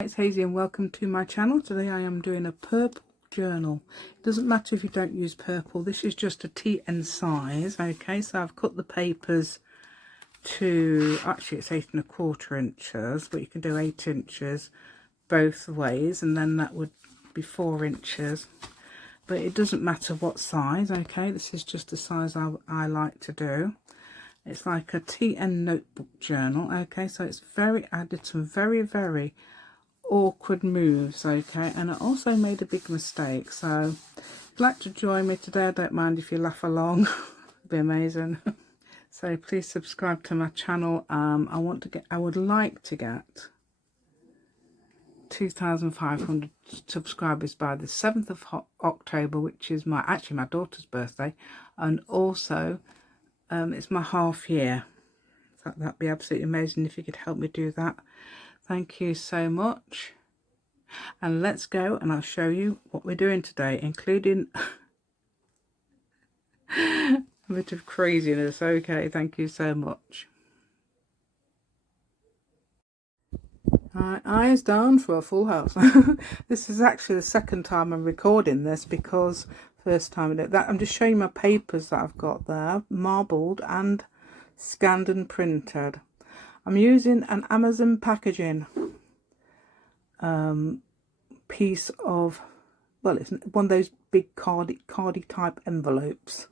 It's Hazy and welcome to my channel. Today I am doing a purple journal. It doesn't matter if you don't use purple, this is just a TN size. Okay, so I've cut the papers to, actually it's 8¼ inches, but you can do 8 inches both ways, and then that would be 4 inches. But it doesn't matter what size. Okay, this is just the size I like to do. It's like a TN notebook journal. Okay, so it's I did some very awkward moves. Okay, and I also made a big mistake. So if you'd like to join me today, I don't mind if you laugh along. It'd be amazing. So please subscribe to my channel. I would like to get 2,500 subscribers by the 7th of October, which is actually my daughter's birthday, and also it's my half year. So that'd be absolutely amazing if you could help me do that. Thank you so much, and let's go and I'll show you what we're doing today, including a bit of craziness. Okay, thank you so much. Eyes down for a full house. This is actually the second time I'm recording this, because first time I did that, I'm just showing you my papers that I've got there, marbled and scanned and printed. I'm using an Amazon packaging piece of, well, it's one of those big cardy type envelopes.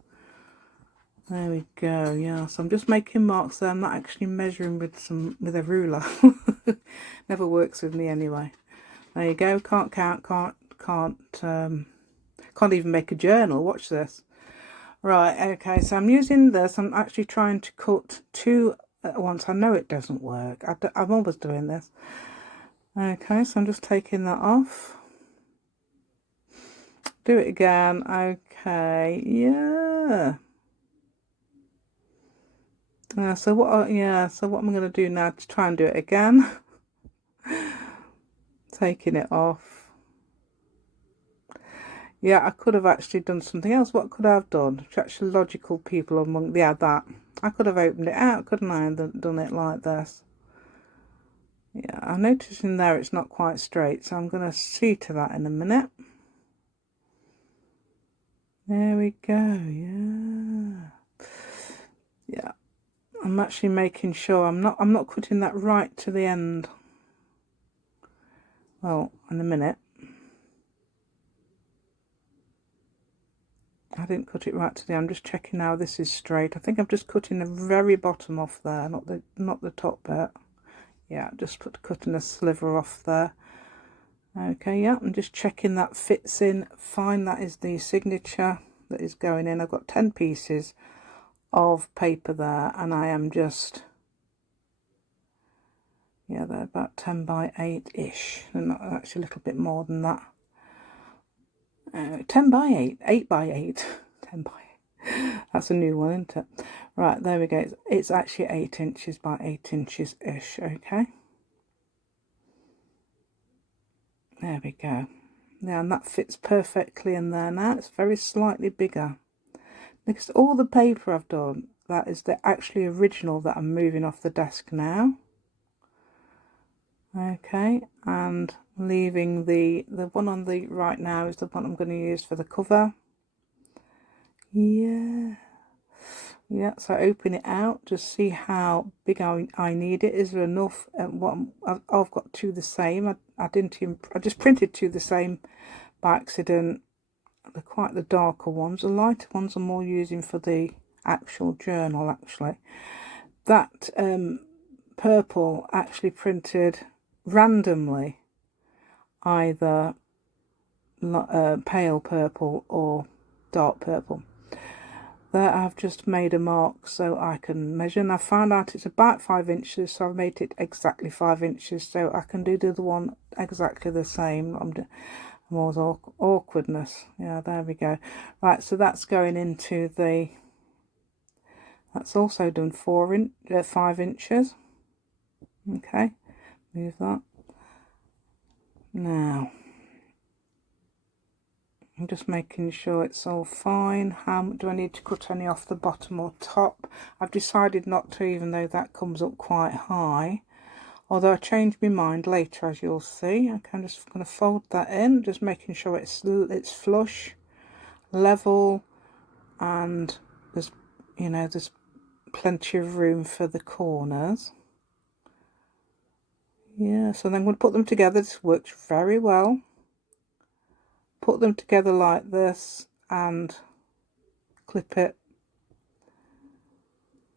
There we go. Yeah, so I'm just making marks there. I'm not actually measuring with a ruler. Never works with me anyway. There you go. Can't count, can't even make a journal. Watch this. Right, okay, so I'm using this. I'm actually trying to cut 2 at once. I know it doesn't work. I'm always doing this. Okay, so I'm just taking that off. Do it again. Okay, yeah. So what I'm going to do now to try and do it again. Taking it off. Yeah, I could have actually done something else. What could I have done? Actually, logical people among that. I could have opened it out, couldn't I, and done it like this. Yeah, I'm noticing there it's not quite straight, so I'm going to see to that in a minute. There we go. Yeah. I'm actually making sure I'm not cutting that right to the end. Well, in a minute. I didn't cut it right to the end. I'm just checking now this is straight. I think I'm just cutting the very bottom off there, not the top bit. Yeah, just cutting a sliver off there. Okay, yeah, I'm just checking that fits in fine. That is the signature that is going in. I've got 10 pieces of paper there, and I am just, yeah, they're about 10 by 8-ish. They're not actually a little bit more than that. 10 by 8, 8 by 8, 10 by 8. That's a new one, isn't it? Right, there we go. It's actually 8 inches by 8 inches-ish, okay? There we go. Yeah, and that fits perfectly in there now. It's very slightly bigger. Because all the paper I've done, that is the actually original that I'm moving off the desk now. Okay, and leaving the one on the right now is the one I'm going to use for the cover. Yeah, so open it out, just see how big I need it. Is there enough? I've got 2 the same. I just printed 2 the same by accident. They're quite the darker ones. The lighter ones I'm more using for the actual journal. Actually, that purple actually printed randomly, either pale purple or dark purple. There I've just made a mark so I can measure, and I found out it's about 5 inches, so I've made it exactly 5 inches, so I can do the other one exactly the same. More awkwardness. Yeah, there we go. Right, so that's going into the, that's also done 5 inches. Okay, move that. Now I'm just making sure it's all fine. How much do I need to cut any off the bottom or top? I've decided not to, even though that comes up quite high. although I changed my mind later, as you'll see. Okay, I'm just going to fold that in, just making sure it's flush, level, and there's, you know, there's plenty of room for the corners. Yeah, so then I'm going to put them together. This works very well. Put them together like this and clip it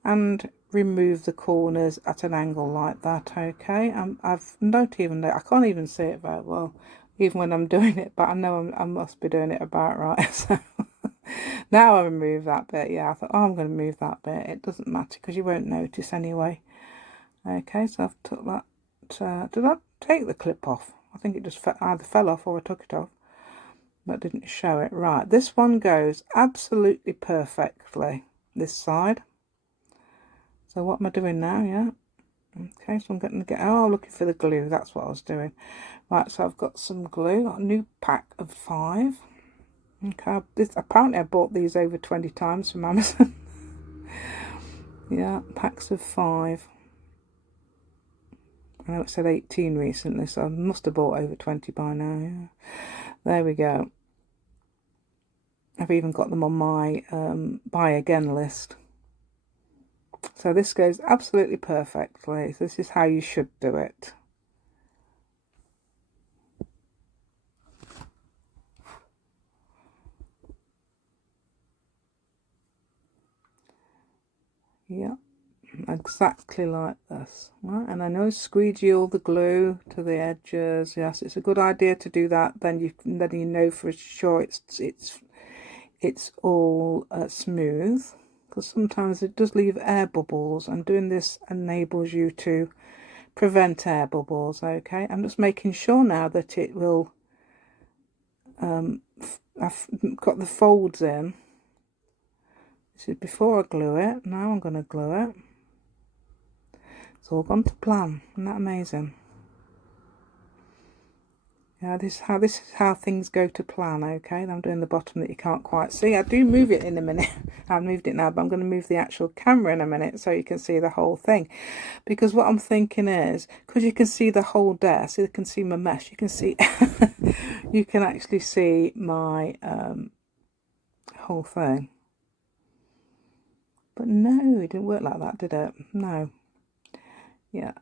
and remove the corners at an angle like that. Okay, I can't even see it very well even when I'm doing it, but I know I must be doing it about right. So now I remove that bit. Yeah, I thought, oh, I'm going to move that bit. It doesn't matter because you won't notice anyway. Okay, so I've took that. Did I take the clip off? I think it just either fell off or I took it off, but didn't show it. Right, this one goes absolutely perfectly, this side. So what am I doing now? Yeah, okay, so I'm going to get, oh, looking for the glue. That's what I was doing. Right, so I've got some glue, got a new pack of 5. Okay, apparently I bought these over 20 times from Amazon. Yeah, packs of 5. I know it said 18 recently, so I must have bought over 20 by now. Yeah. There we go. I've even got them on my buy again list. So this goes absolutely perfectly. This is how you should do it. Yeah, exactly like this. Right, and I know squeegee all the glue to the edges. Yes, it's a good idea to do that. Then you know for sure it's all smooth, because sometimes it does leave air bubbles, and doing this enables you to prevent air bubbles. Okay, I'm just making sure now that it will I've got the folds in. This is before I glue it. Now I'm going to glue it. It's all gone to plan. Isn't that amazing? Yeah, this is how things go to plan. Okay, I'm doing the bottom that you can't quite see. I do move it in a minute. I've moved it now, but I'm going to move the actual camera in a minute so you can see the whole thing. Because what I'm thinking is, because you can see the whole desk, so you can see my mesh, you can see, you can actually see my whole thing. But no, it didn't work like that, did it? No. Yeah.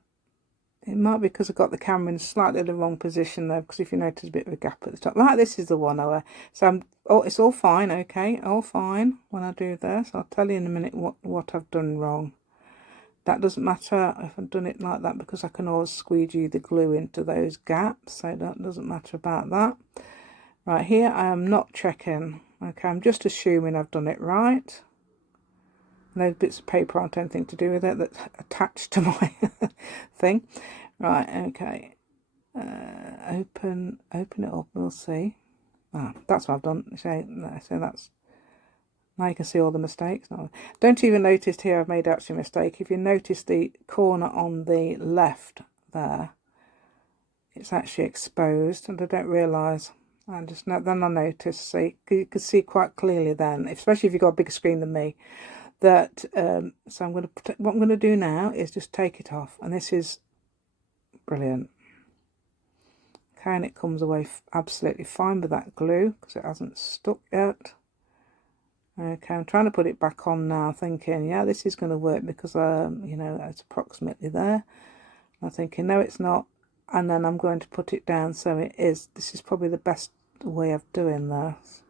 It might be because I got the camera in slightly the wrong position though, because if you notice a bit of a gap at the top. Right, this is the one over. So it's all fine, okay, all fine when I do this. I'll tell you in a minute what I've done wrong. That doesn't matter if I've done it like that, because I can always squeegee the glue into those gaps, so that doesn't matter about that. Right, here I am not checking, okay, I'm just assuming I've done it right. Those bits of paper aren't anything to do with it, that's attached to my thing. Right, okay. Open it up, we'll see. Ah, that's what I've done. So that's, now you can see all the mistakes. No, don't even notice here I've made actually a mistake. If you notice the corner on the left there, it's actually exposed, and I don't realise. Then I notice, see, you can see quite clearly then, especially if you've got a bigger screen than me, that so what I'm going to do now is just take it off, and this is brilliant. Okay, and it comes away absolutely fine with that glue because it hasn't stuck yet. Okay, I'm trying to put it back on now, thinking, yeah, this is going to work because you know, it's approximately there. I'm thinking, no, it's not, and then I'm going to put it down so it is. This is probably the best way of doing this.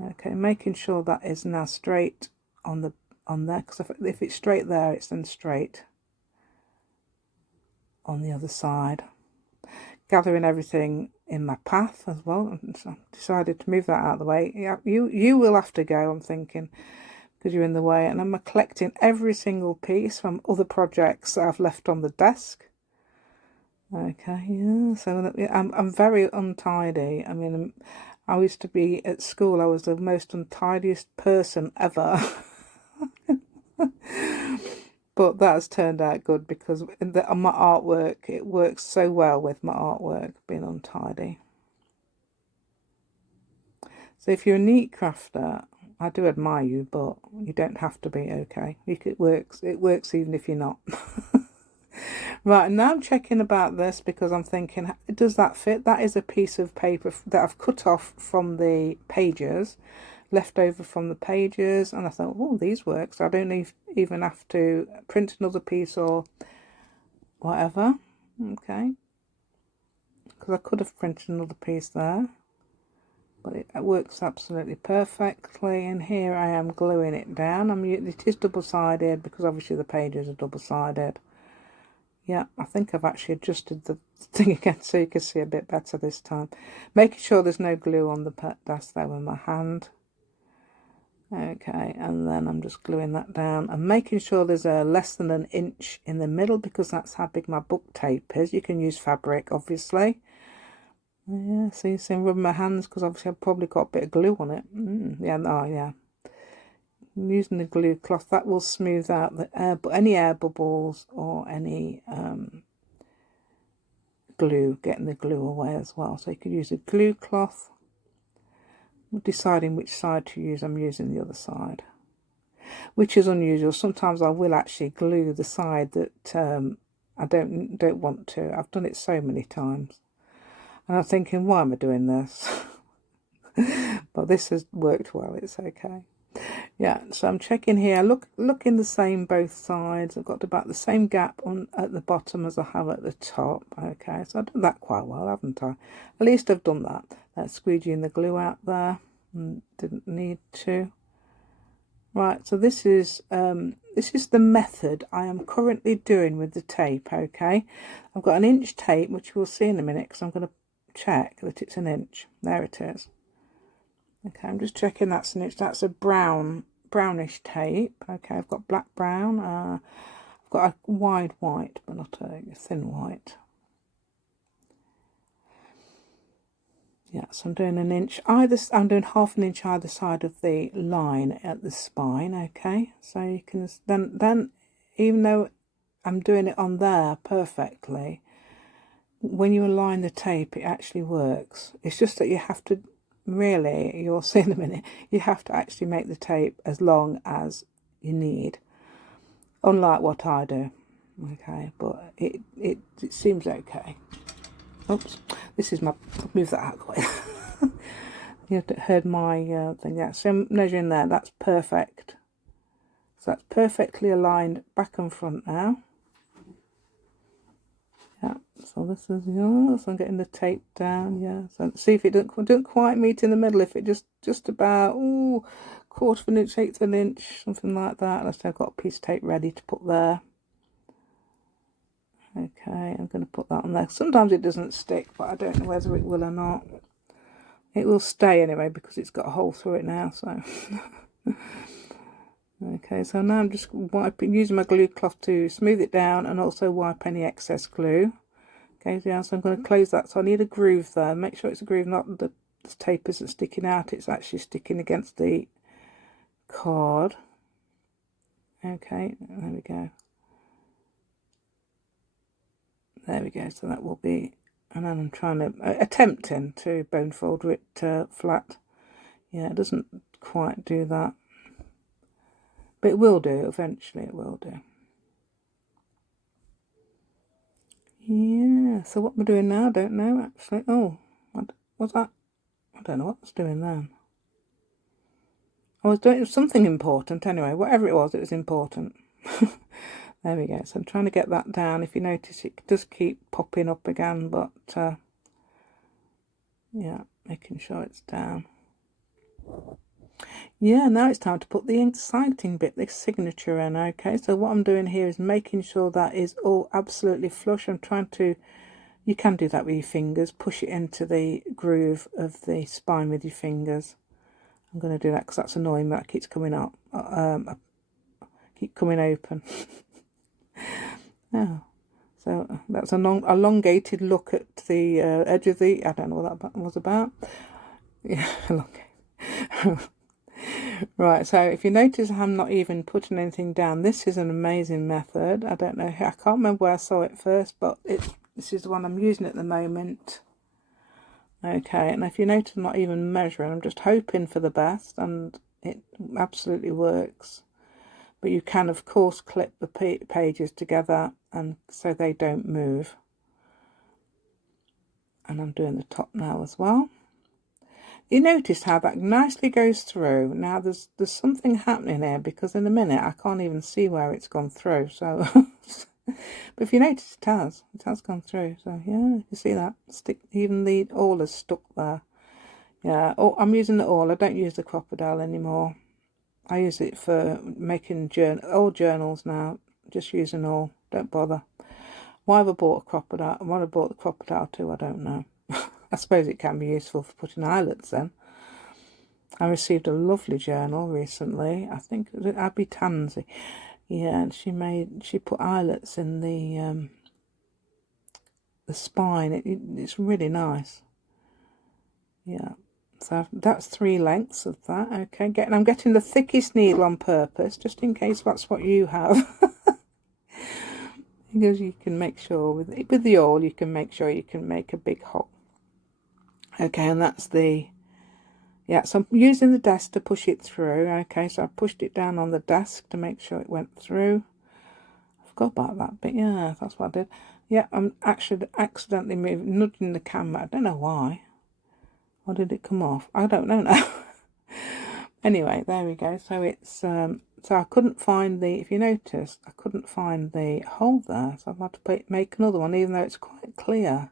Okay, making sure that is now straight on there, because if it's straight there, it's then straight on the other side. Gathering everything in my path as well, and so I decided to move that out of the way. Yeah, you will have to go, I'm thinking, because you're in the way, and I'm collecting every single piece from other projects that I've left on the desk. Okay, yeah, so I'm very untidy. I mean, I used to be at school, I was the most untidiest person ever. But that has turned out good, because on my artwork, it works so well with my artwork, being untidy. So if you're a neat crafter, I do admire you, but you don't have to be, okay? It works even if you're not. Right, now I'm checking about this because I'm thinking, does that fit? That is a piece of paper that I've cut off from the pages, left over from the pages, and I thought, oh, these work, so I don't even have to print another piece or whatever. Okay, because I could have printed another piece there, but it works absolutely perfectly. And here I am gluing it down. It is double-sided because obviously the pages are double-sided. Yeah, I think I've actually adjusted the thing again so you can see a bit better this time. Making sure there's no glue on the desk there with my hand. Okay, and then I'm just gluing that down and making sure there's a less than an inch in the middle because that's how big my book tape is. You can use fabric, obviously. Yeah, so you see I'm rubbing my hands because obviously I've probably got a bit of glue on it. Yeah, oh yeah. I'm using the glue cloth, that will smooth out the air, but any air bubbles or any glue, getting the glue away as well. So you could use a glue cloth. Deciding which side to use, I'm using the other side, which is unusual. Sometimes I will actually glue the side that I don't want to. I've done it so many times, and I'm thinking, why am I doing this? But this has worked well. It's okay. Yeah, so I'm checking here. Looking the same both sides. I've got about the same gap at the bottom as I have at the top. Okay, so I've done that quite well, haven't I? At least I've done that. That's squeegeeing the glue out there. Didn't need to. Right, so this is the method I am currently doing with the tape. Okay, I've got an inch tape, which we'll see in a minute because I'm going to check that it's an inch. There it is. Okay, I'm just checking that's an inch. That's a brownish tape. Okay, I've got black brown. I've got a wide white, but not a thin white. Yeah, so I'm doing an inch either. I'm doing half an inch either side of the line at the spine. Okay, so you can then even though I'm doing it on there perfectly, when you align the tape, it actually works. It's just that you have to. Really, you'll see in a minute, you have to actually make the tape as long as you need, unlike what I do. Okay, but it seems okay. Oops, this is my, I'll move that out of the way. You heard my thing. Yeah, so I'm measuring there, that's perfect. So that's perfectly aligned back and front now. Yeah, so this is yours. I'm getting the tape down. Yeah, so see if it don't quite meet in the middle. If it just about quarter of an inch, eighth of an inch, something like that. Let's say I've got a piece of tape ready to put there. Okay, I'm going to put that on there. Sometimes it doesn't stick, but I don't know whether it will or not. It will stay anyway because it's got a hole through it now. So okay, so now I'm just using my glue cloth to smooth it down and also wipe any excess glue. Okay, yeah, so I'm going to close that. So I need a groove there. Make sure it's a groove, not the tape isn't sticking out. It's actually sticking against the card. Okay, there we go. There we go. So that will be, and then I'm trying to, attempting to bone fold it flat. Yeah, it doesn't quite do that. But it will do, eventually it will do. Yeah, so what we're doing now, I don't know actually. Oh, what's that? I don't know what I was doing then. I was doing something important anyway. Whatever it was important. There we go. So I'm trying to get that down. If you notice, it does keep popping up again, but yeah, making sure it's down. Yeah, now it's time to put the exciting bit, the signature in. Okay, so what I'm doing here is making sure that is all absolutely flush. I'm trying to, you can do that with your fingers, push it into the groove of the spine with your fingers. I'm going to do that because that's annoying, that keeps coming up, keep coming open. Yeah, so that's an elongated look at the edge of the, I don't know what that was about. Yeah, elongated. Right, so if you notice I'm not even putting anything down, this is an amazing method. I don't know, I can't remember where I saw it first, but this is the one I'm using at the moment. Okay, and if you notice I'm not even measuring, I'm just hoping for the best, and it absolutely works. but you can of course clip the pages together and so they don't move. And I'm doing the top now as well. You notice how that nicely goes through. Now there's something happening here, because in a minute I can't even see where it's gone through. So, but if you notice, it has gone through. So yeah, you see that even the awl is stuck there. Yeah. Oh, I'm using the awl. I don't use the crocodile anymore. I use it for making old journals now. Just use an awl. Don't bother. Why have I bought a crocodile? What I bought the crocodile to, I don't know. I suppose it can be useful for putting eyelets in. I received a lovely journal recently. I think it was Abby Tansey. Yeah, and she put eyelets in the spine. It's really nice. Yeah. So that's 3 lengths of that. Okay, I'm getting the thickest needle on purpose, just in case that's what you have. Because you can make sure with the awl, you can make sure you can make a big hole. Okay, and that's the, yeah, so I'm using the desk to push it through. Okay, so I pushed it down on the desk to make sure it went through. I forgot about that, but yeah, that's what I did. Yeah, I'm actually accidentally nudging the camera. I don't know why. Or did it come off? I don't know now. Anyway, there we go. So it's, so I couldn't find the, if you noticed, I couldn't find the hole there. So I've had to make another one, even though it's quite clear.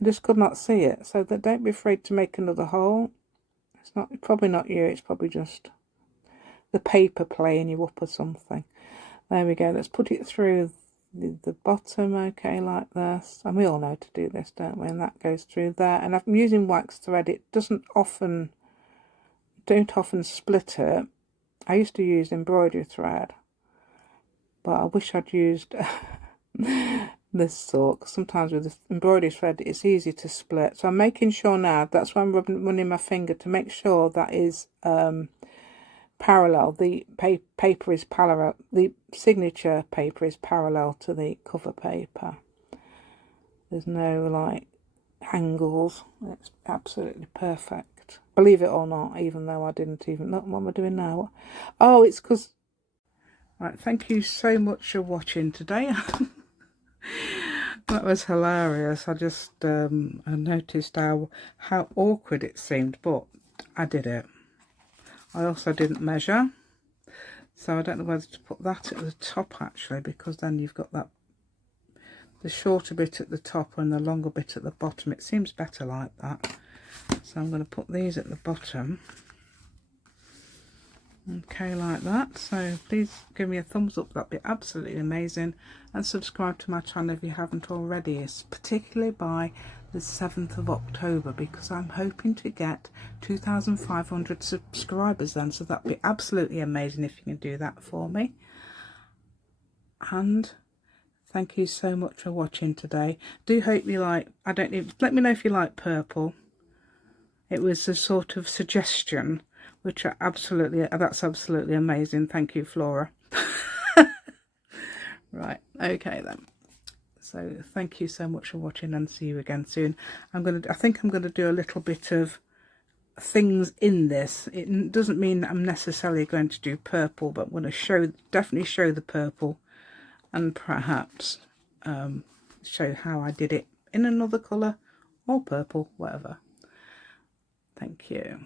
I just could not see it. So don't be afraid to make another hole. It's probably not you. It's probably just the paper playing you up or something. There we go. Let's put it through the bottom. Okay, like this. And we all know to do this, don't we? And that goes through there. And I'm using wax thread. It don't often split it. I used to use embroidery thread, but I wish I'd used this sort, because sometimes with the embroidery thread it's easy to split. So I'm making sure now, that's why I'm running my finger to make sure that is parallel. The paper is parallel, the signature paper is parallel to the cover paper. There's no like angles. It's absolutely perfect, believe it or not, even though I didn't even look. What am I doing now? Oh, it's because, right, thank you so much for watching today. That was hilarious. I just I noticed how awkward it seemed, but I did it. I also didn't measure, so I don't know whether to put that at the top actually, because then you've got that, the shorter bit at the top and the longer bit at the bottom. It seems better like that. So I'm going to put these at the bottom. Okay, like that. So please give me a thumbs up, that'd be absolutely amazing, and subscribe to my channel if you haven't already. It's particularly by the 7th of October, because I'm hoping to get 2,500 subscribers then, so that'd be absolutely amazing if you can do that for me. And thank you so much for watching today. Do hope you like, let me know if you like purple. It was a sort of suggestion, which are that's absolutely amazing. Thank you, Flora. Right, okay then. So thank you so much for watching, and see you again soon. I think I'm gonna do a little bit of things in this. It doesn't mean I'm necessarily going to do purple, but I'm going to definitely show the purple, and perhaps show how I did it in another colour or purple, whatever. Thank you.